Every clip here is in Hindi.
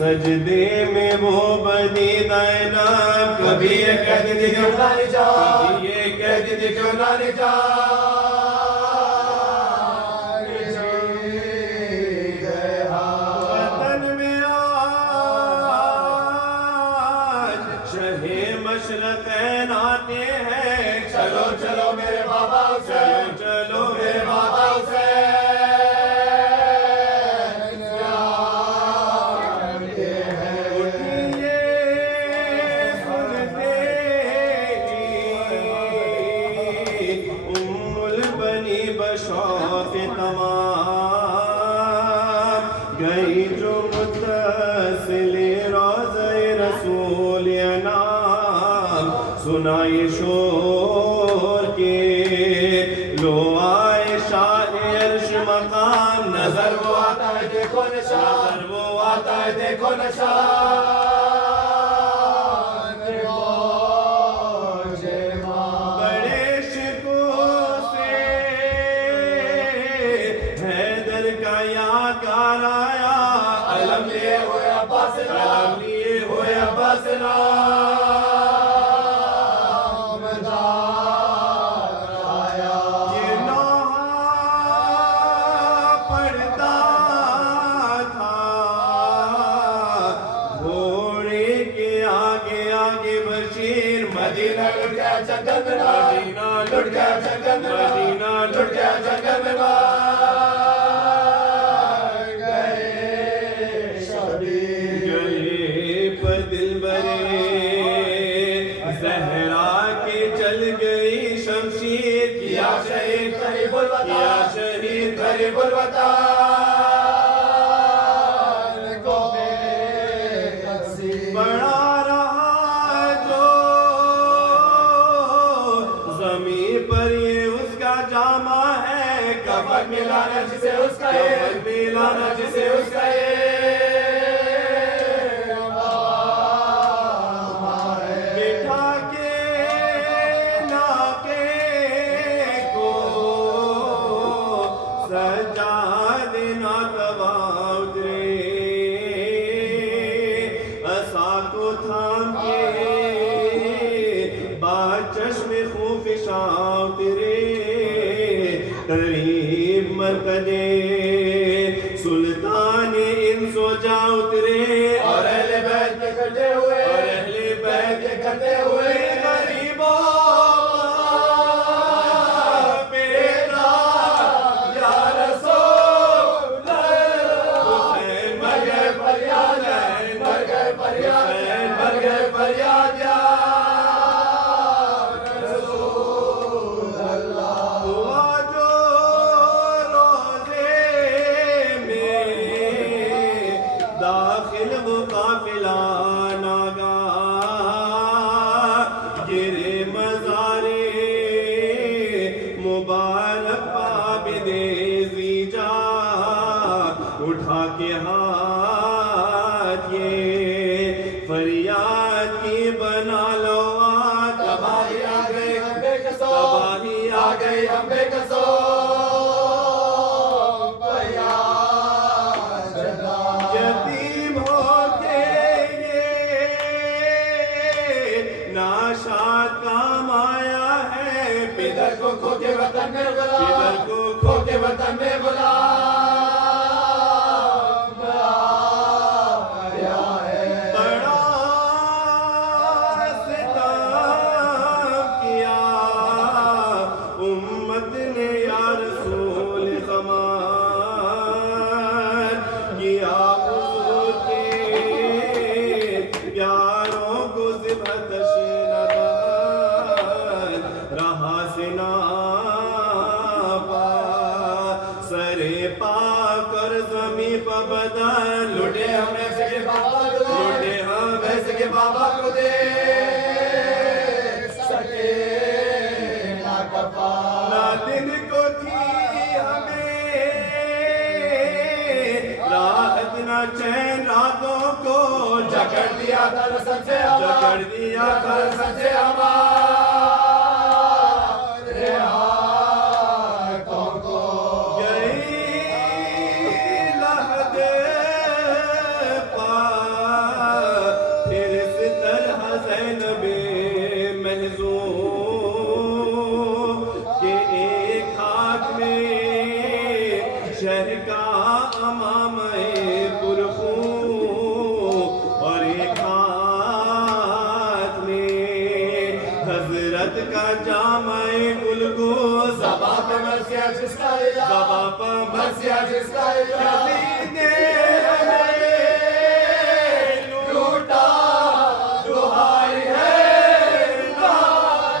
सजदे में वो बनी दैना कभी ये कहती थी क्यों ना जा, कभी ये कहती थी क्यों ना जा। वतन में आज शहे मशरक़ैन आते हैं, चलो चलो मेरे बाबा से, चलो मेरे बाबा से। गई जो मुत्तसिले रोज़े रसूल नाम सुनाई शोर के लो आए शाह अर्श मकाम। नजर वो आता है देखो निशान, नजर वो आता है देखो नशान फौजे माँ। बड़े शिकों से हैदर का याकार आया, अलम लिए हुए अब्बास अलम लिए हुए अब्बास नामदार आया। ये लोहा पड़ता था घोड़े के आगे आगे बशीर मदीना लुट गया जंगल में माँ। मदीना लुट गया जंगल में, मदीना लुट गया जंगल में गए शबीर। गले पर दिल बरे जहरा के चल गई शमशीर, किया शहीद करीबुल वतन, किया शहीद करीबुल वतन को बेकसी। बड़ा रहा जो जमीन पर ये उसका जामा है, कफन मिलाना जिसे उसका ये, कफन मिलाना जिसे उसका ये बिठा के नाके को सजा देना तवा उतरे, असा को थाम के बाद चश्मे खूफिशा उतरे, करीब मरकदे सुल्तान इन सो जा उतरे, और अहले बैत के करते हुए, और अहले बैत के करते हुए गरीबों बेटा या रसूल हुसैन मर गए फरियाद, मर गए फरियाद, हुसैन मर गए फरियाद या रसूल अल्लाह। हुआ जो रोज़े में दाखिल वो काफिला नागा, गिरे मज़ारे मुबारक आबिदे ज़ीजा, उठा के हाथ ये फरियाद की बना लो आज, तबाही आ गई हम बेकसो, तबाही आ गई हम बेकसो फरियाद जगा। यतीम होके ये नाशाद काम आया है, पिदर को खो के वतन में बुला, पिदर को खो के वतन में बुला आया है। बड़ा सितम किया उम्मत ने या रसूल ज़मान, किया हुजूर के प्यारों को ज़िबहतश नबान, रहा सिना पा सरे पाक और ज़मीं पर बदन, लुटे हम ऐसे के बाबा को दे, लुटे हम ऐसे के बाबा को दे सके ना कफा। ना दिन को थी हमें राहत ना चैन, रातों को जकड़ दिया था रसम से हमारा, जकड़ दिया था रसम से हमारे हाथों को। गई लहदे पा फिर इस तरह ज़ैनबे महज़ूम के एक हाथ में शह का अमामे पुरखूं, और एक हाथ में हजरत का जामे गुलगो, ज़बां पे मर्सिया जिसका इलाज, ज़बां पे मर्सिया जिसका इलाज। ने हमें लूटा दुहाई है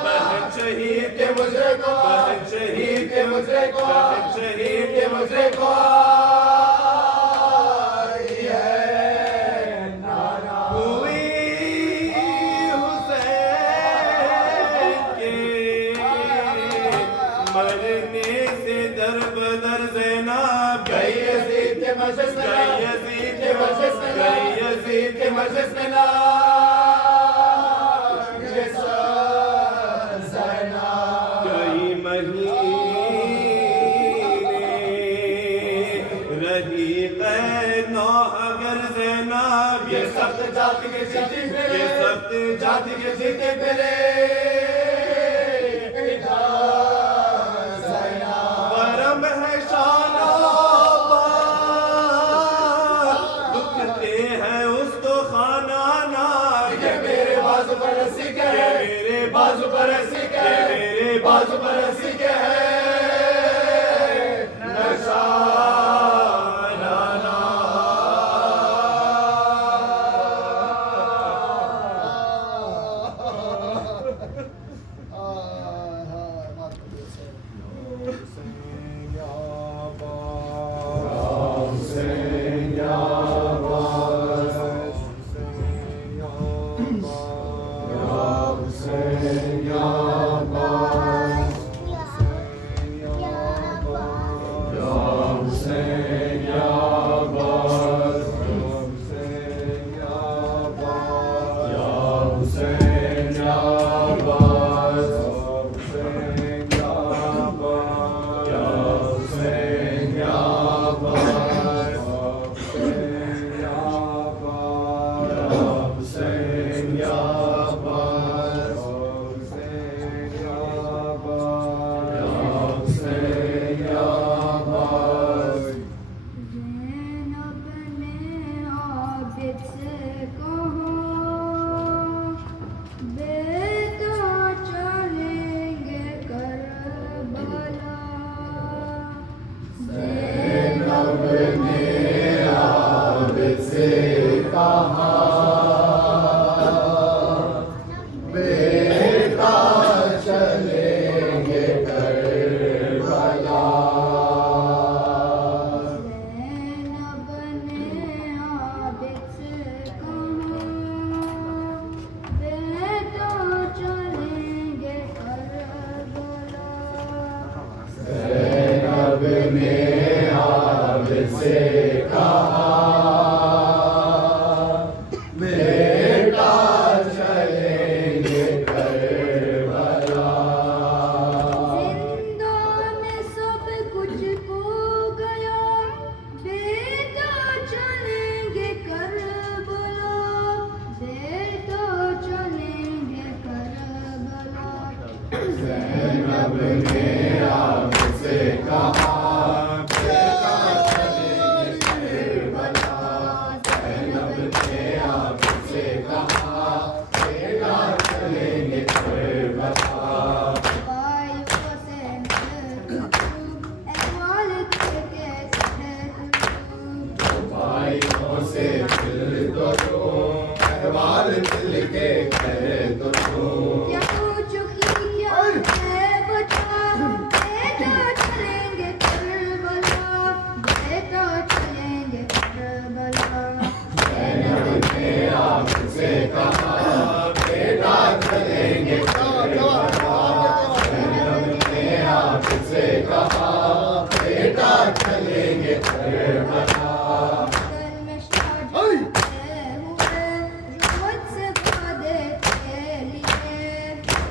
बहन शहीद के मुझे को, बहन शहीद के मुझे को, बहन शहीद के मुझे को आई है नाना। हुई हुसैन के मरने से दर बदर ज़ैनब गई यज़ीद के मजलिस में, गई यज़ीद के मजलिस मजलिस में ला कई यजीद के मजलिस में ला ये ज़ैना कई महीने रही कैद अगर ज़ैनब ये सख्त जाति के जीते फिरे ये सख्त जाति के जीते फिरे परम है शाना दुखते हैं उसको खाना ना ये मेरे बाजू पर रस्सी के है मेरे बाजू पर रस्सी के है मेरे बाजू पर रस्सी के है नशा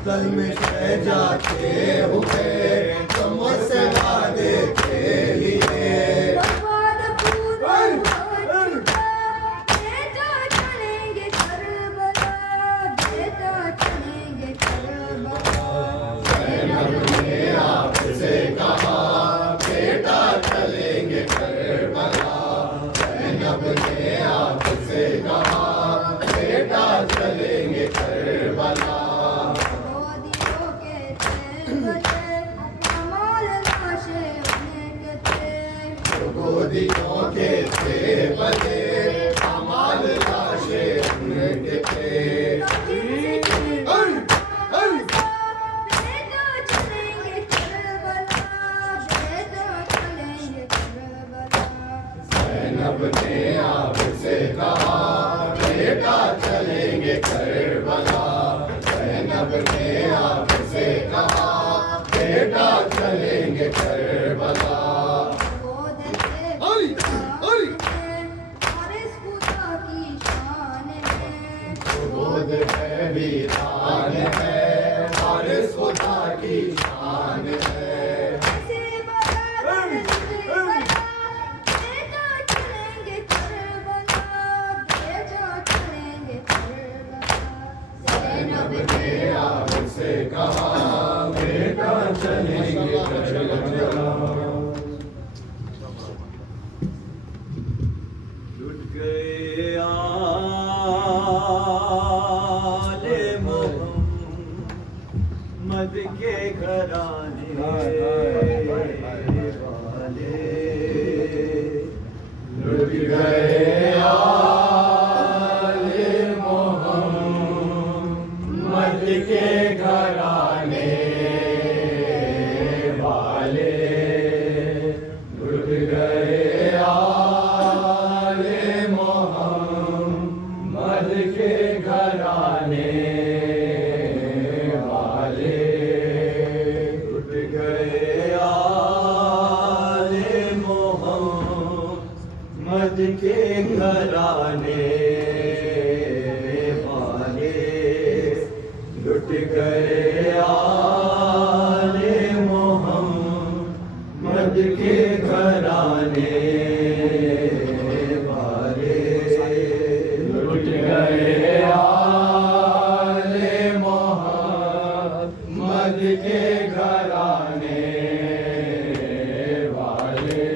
कल में रह जाते हुए तुम मुझसे वादे के लिए आपसे कहा बेटा चलेंगे करबला ज़ैनब ने आपसे कहा बेटा चलेंगे करबला गोदियों के थे बजे कमाल लाशे उनके थे ज़ैनब ने आपसे कहा बेटा चलेंगे करबला ज़ैनब ने आपसे कहा बेटा चलेंगे करबला खुद है वीरान है, वारिस खुदा की शान है। ज़ैनब ने आपसे कहा बेटा चलेंगे करबला। लुट गए आले मोहम्मद के घराने वाले, लुट गए आले मोहम्मद के घराने वाले, लुट गए आले मोहम्मद के घराने वाले, लुट गए आले मोहम्मद के घराने वाले, लुट गए आले मोहम्मद के घराने वाले, लुट गए आले मोहम्मद के घराने वाले, लुट गए आले मोहम्मद के घराने वाले,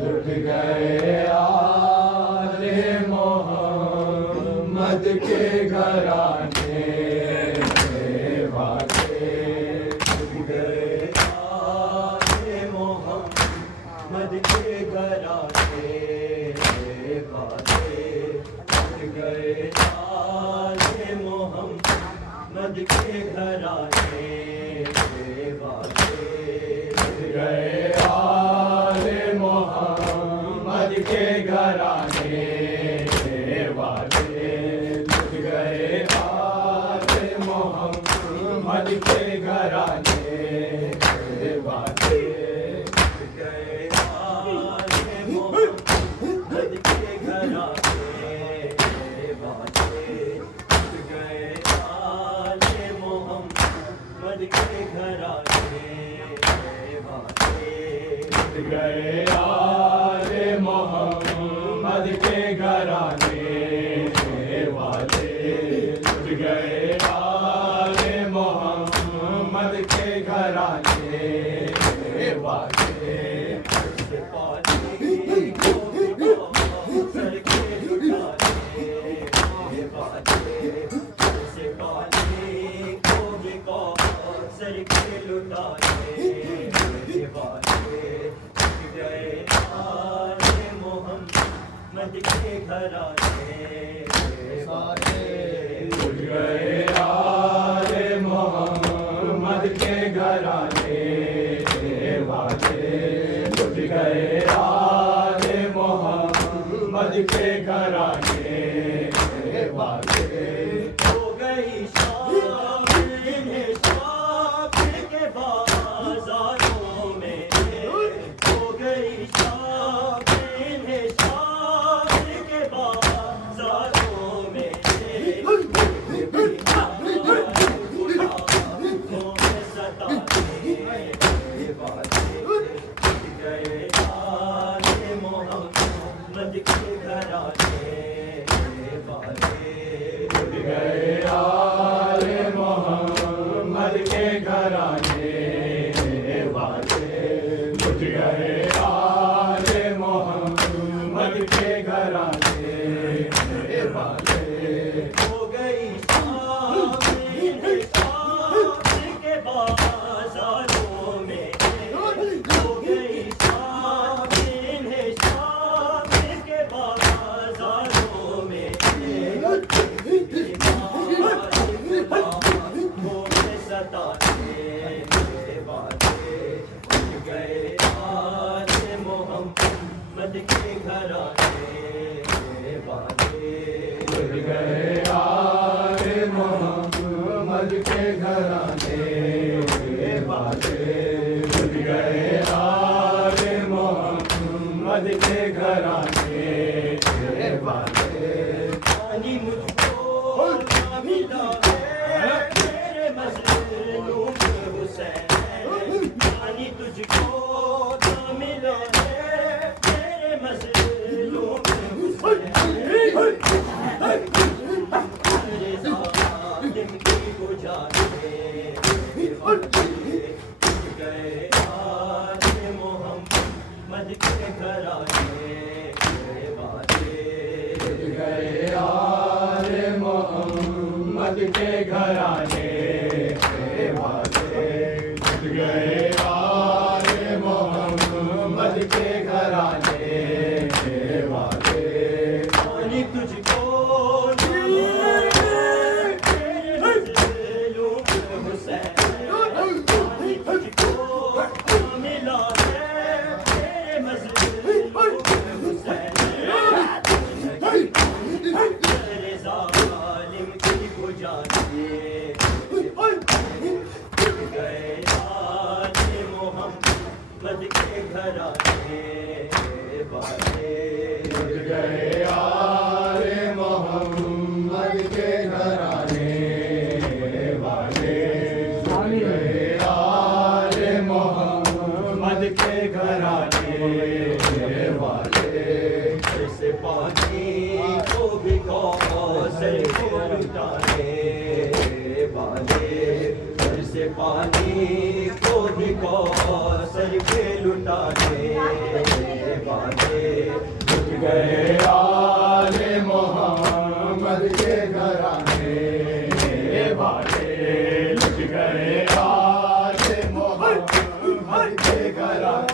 लुट गए आले मोहम्मद के घराने वाले, लुट गए आले मोहम्मद के घराने वाले, लुट गए आले मोहम्मद के घराने वाले, लुट गए आले मोहम्मद के घराने वाले, लुट गए आले मोहम्मद के घराने वाले, लुट गए आले मोहम्मद के घराने वाले, लुट गए आले मोहम्मद के घराने वाले, लुट गए आले मोहम्मद के घराने वाले, से पानी को सर के लुटाने वाले, से पानी को सर के लुटाने वाले, लुट गए आले मोहम्मद के घराने वाले, लुट गए आले मोहम्मद के घराने वाले, लुट गए आले मोहम्मद के घराने वाले, हो गई शाम इन्हें शाम के बाजारों में, हो गई शाम इन्हें शाम के बाजारों में, सताने वाले, लुट गए आले मोहम्मद के घराने वाले, लुट गए आले मोहम्मद के घराने वाले, लुट गए आले मोहम्मद के घराने वाले, हो गई शाम इन्हें शाम के बाजारों में, हो गई शाम इन्हें शाम के बाजारों में, सताने वाले, लुट गए आले मोहम्मद के घराने वाले, लुट गए आले मोहम्मद के घराने वाले, लुट गए आले मोहम्मद के घराने वाले, पानी मुझको के घराने वाले जुट गए आले मोहम्मद के घराने वाले। पानी तुझको पानी को भी कौसर के लुटाने वाले जुट गए आले मोहम्मद के घराने वाले जुट गए आले मोहम्मद के घराने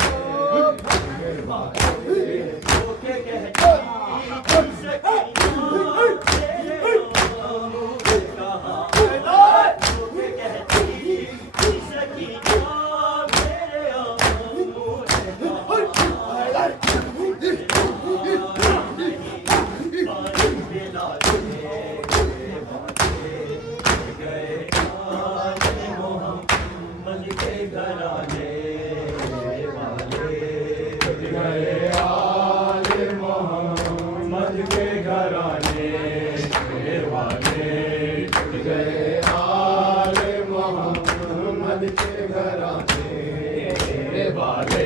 वाले।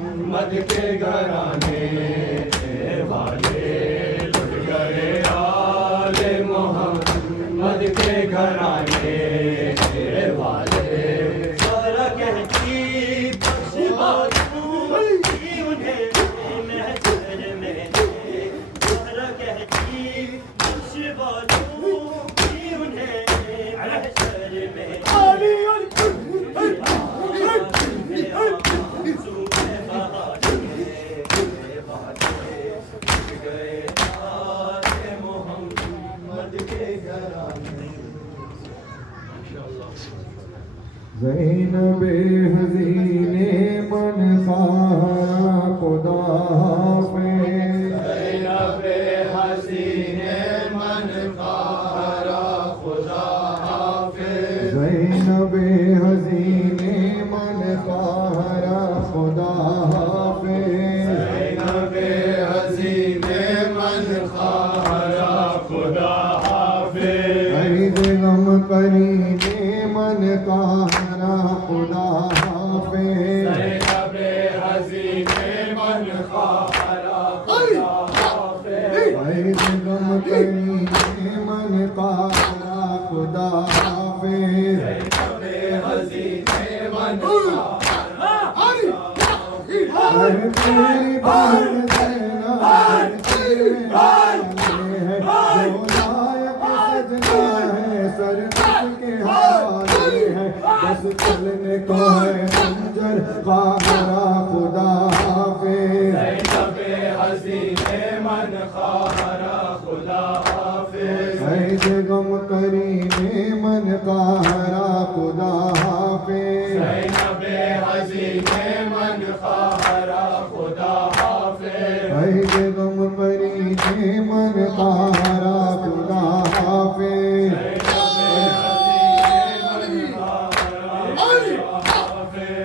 मोहम्मद के घराने वाले लुट गए आले मोहम्मद के घराने वाले। सारा कहती बख्श बातूं उन्हें महशर में, सारा कहती बख्श बातूं उन्हें महशर में। ज़ैनबे हज़ीने मन सारा खुदा हाफ़िज़। ज़ैनबे हज़ीने मन सारा खुदा हाफ़िज़। ज़ैनबे हज़ीने मन सारा खुदा हाफ़िज़। ज़ैनबे हज़ीने मन सारा खुदा हाफ़िज़। ऐज़ गम करीने मन काहरा खुदा हाफ़िज़। ज़ैनबे हज़ीने मन सारा खुदा हाफ़िज़। ऐज़ गम करीने मन काहरा खुदा हाफ़िज़। ज़ैनबे हज़ीने मन अरे तेरी बहन ज़ैनब तेरे वाले है, जो लायक सजना है सरकत के हवाले है। बस चलने को है मंजर काहरा खुदा हाफ़िज़। ज़ैनबे हज़ीने मन सारा खुदा हाफ़िज़। ऐज़ गम करीने मन काहरा खुदा हाफ़िज़। ज़ैनबे हज़ीने मन सारा खुदा हाफ़िज़। ऐज़ गम करीने मन काहरा खुदा हाफ़िज़। ज़ैनबे हज़ीने मन सारा खुदा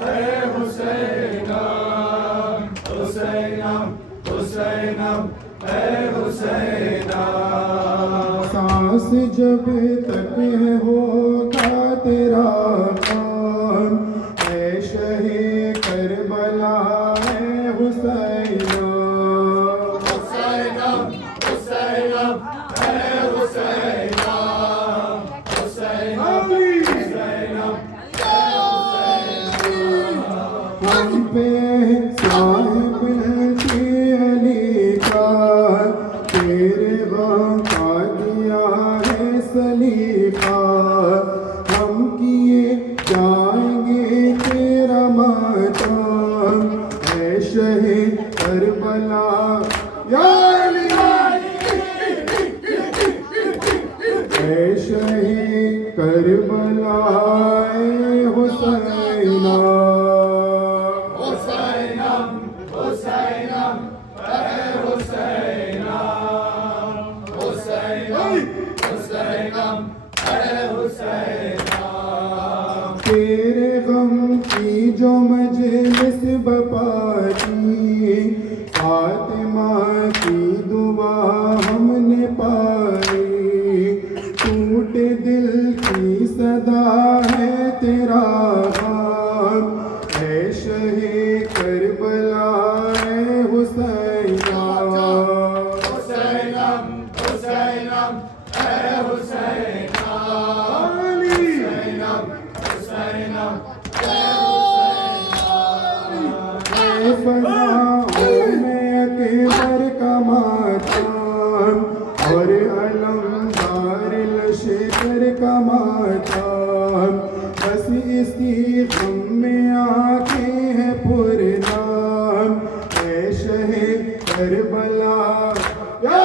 है हुसैनम हुसैनम हुसैनम है हुसैनम सांस जब तक होगा तेरा नाम है शहे करबला है हुसैना हुसैनम हुसैनम है हुसैनम हुसैनम हुसैनम हम पे साहिब की अली का तेरे वफा दिया है सलीका हम किए जाएंगे तेरा मातम है शहे करबला या अली है शहे करबला ए हुसैना हुसैनम हुसैनम है हुसैनम हुसैनम हुसैनम है हुसैनम तेरे गम की जो मजलिस बपाती फातिमा की दुआ हमने पाई टूटे दिल की सदा है तेरा खाम है शहे करबला ए हुसैना हुसैनम हुसैनम है हुसैनम हुसैनम हुसैनम है हुसैनम फनाओं में अकबर का मातम और अलमदार लश्कर का मातम बस इसी गम में आके है पुरनाम है शहे करबला या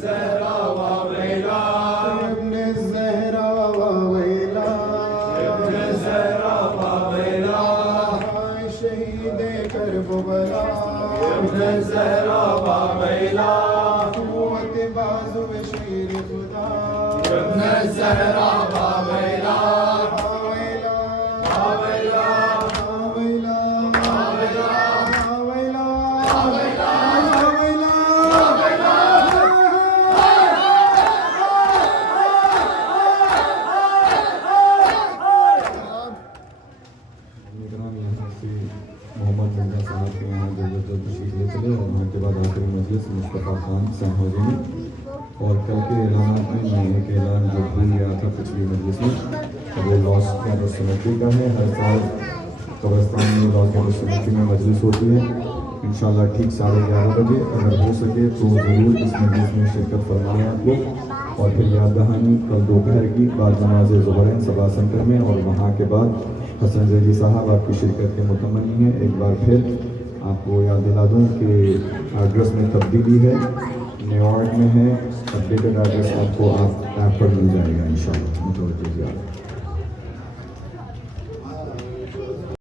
ज़हरा व वैला ज़हरा वैला ज़हरा व वैला शहीद करबला ज़हरा व वैला कुव्वत बाज़ु में शेर खुदा ज़हरा व वैला वैला वैला वैला वैला मोहम्मद मिर्जा साहब के यहाँ जल्द तशरीफ ले चले और वहाँ के बाद आखिरी मजलिस मुस्तफ़ा खान सहौजी में और कल के ऐलान में मैं एक ऐलान जो भूल गया था पिछली मजलिस में वो लॉस कैंपस सेमेट्री का है। हर साल कब्रस्तान में लॉस कैंपस सेमेट्री में मजलिस होती है इंशाल्लाह ठीक 11:30 बजे। अगर हो सके तो ज़रूर इस मजलिस में शिरकत फरमाएं आप लोग। और फिर याद दहानी कल दोपहर की बाद नमाज ज़ुहरैन सभा सेंटर में और वहाँ के बाद हसन जैदी साहब आपकी शिरकत के मुतमनी हैं। एक बार फिर आपको याद दिला दूँ कि एड्रेस में तब्दीली है, न्यूयॉर्क में है। अपडेटेड एड्रेस आपको आप ऐप पर मिल जाएगा इंशाल्लाह। मुतवज्जो ज़्यादा